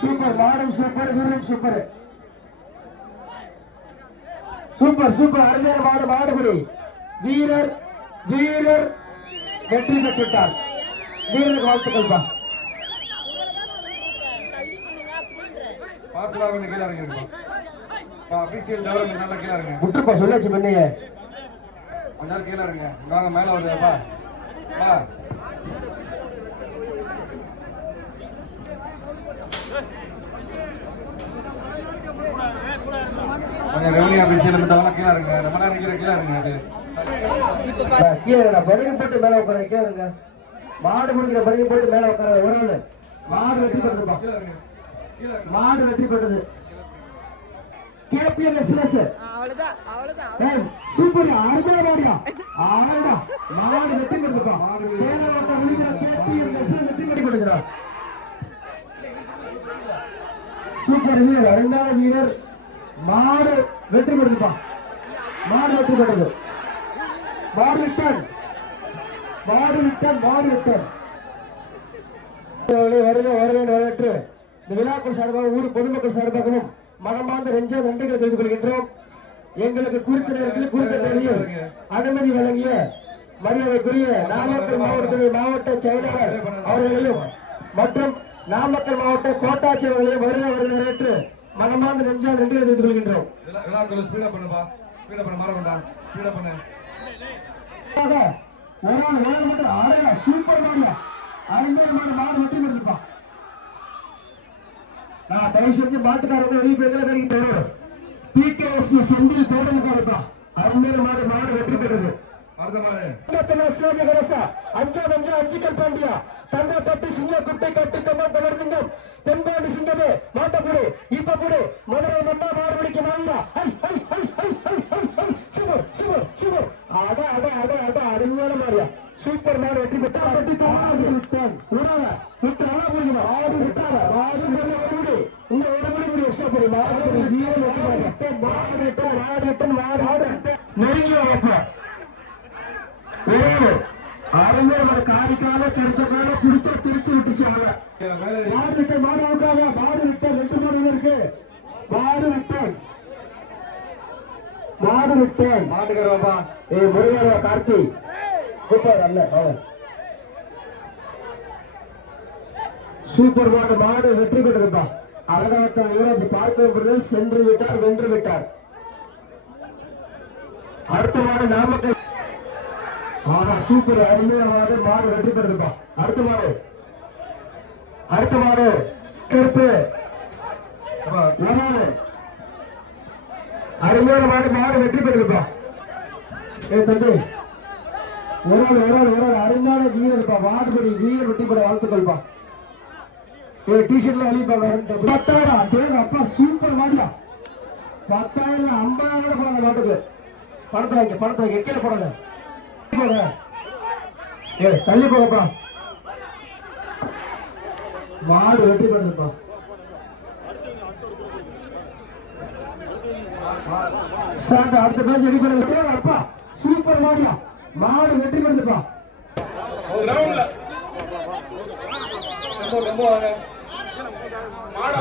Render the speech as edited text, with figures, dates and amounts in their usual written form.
Super மாடும் super வீரன் super super super அருமையான மாடு மாடுபடி வீரர் வீரர் வெற்றி பெற்றுட்டார். வீரருக்கு வாழ்த்துக்கள் பா. விட்டுருப்பா சொல்லாச்சு பண்ணைய கொஞ்சம் கீழே இருங்க. வாங்க மேல வருதாப்பா. கொஞ்சம் ரெவன்யூ ஆபீஸ்ல மட்டும் கீழே இருங்க. ரொம்ப நேரம் கீழே இருங்க. கீழே படுகை போட்டு மேல உட்கார கீழே இருங்க. மாடு முடிக்கிற படுகை போட்டு மேல உட்கார ஒரு ஆளு. மாடு வெற்றி பெற்றதுப்பா. மாடு வெற்றி பெற்றது. சூப்பர் அருமையா மாடியா ஆடா மாடு வெற்றி பெற்றதுப்பா. சேலவாக்க முடிக்கிற கேபிஎம் வெற்றி பெற்று சூப்பர் வீரர் அருமையான வீரர் மாடு வெற்றி பெற்றதுப்பா. மாடு வெற்றி பெற்றது. மாடு ரிட்டன் மாடு ரிட்டன் மாடு ரிட்டன் வரவேற்று இந்த விழாக்கள் சார்பாக ஊர் பொதுமக்கள் சார்பாகவும் மனமார்ந்த நெஞ்சார்ந்த நன்றிகளை தெரிவித்துக் கொள்கின்றோம். எங்களுக்கு குறித்த நேரத்தில் குறித்த தேதியில் அனுமதி வழங்கிய மரியாதைக்குரிய நாமக்கல் மாவட்டத்துடைய மாவட்ட செயலாளர் அவர்களையும் மற்றும் நாமக்கல் மாவட்ட கோட்டாட்சியர்களையும் வருகை வரவேற்று மனமார்ந்த நெஞ்சார்ந்த நன்றிகளை தெரிவித்துக் கொள்கின்றோம். சூப்பர் மாடு வெற்றி பெற்றிருப்பா. நான் தயவு செஞ்சு மாட்டுக்காரங்க வெளியே போய் பிகேஎஸ்ல செந்தில் தோடனுக்காருப்பா. அருமையான மாடு மாடு வெற்றி பெற்றது. அஞ்சுக்கல் பாண்டியா தங்க கட்டி சிங்க குட்டை கட்டி கம்மன் சிங்கம் தென்பாண்டி சிங்கமே மாட்டப்புடு இப்ப புடு மதுரை மண்ணா மாடுபிடிக்க மாவியா சுவர் சுவர் சுவர் அட அட அட அட அருமையான மாடியா சூப்பர் மாடு வெற்றி பெற்று இந்த ஒரு எக்ஸ்ட்ரா அருமையான காரிக்கால கருத்தக்கால பிடிச்ச திருச்சி விட்டுச்சாங்க. மாடு விட்ட மாடு அவுக்காக மாடு விட்ட 2 மாடு இருக்கு. மாடு விட்டேன் மாடு விட்டேன் மாட்டுக்காரப்பா. முருகா கார்த்தி சூப்பர் அல்ல சூப்பர் மாடு மாடு வெற்றி பெற்றதுப்பா. அழகாட்டம் யுவராஜ் பார்க்க சென்று விட்டார் வென்று விட்டார். அடுத்த மாடு நாமக்கல் சூப்பர் அருமையான மாடு வெற்றி பெற்றதுப்பா. அடுத்த மாடு கருப்பு அருமையான மாடு மாடு வெற்றி பெற்றதுப்பா. தம்பி ஒரு அருமையான வீரர்ப்பா. மாடுபடி வீரர் வெற்றி பெற வாழ்த்துக்கள்ப்பா. டிஷர்ட்ல வெளிப்பாங்க 10,000 அப்பா சூப்பர் மாடியா. 10,000 50,000 போடுங்க மாட்டுக்கு. பணத்தை வைக்க கீழே போடுங்க. தள்ளி போகப்பா. மாடு வெற்றி பெற்றதுப்பா. அடுத்த பேச்சு ரெடி பண்ண அப்பா சூப்பர் மாடியா மாடு வெற்றி பெற்றதுப்பா. மாடு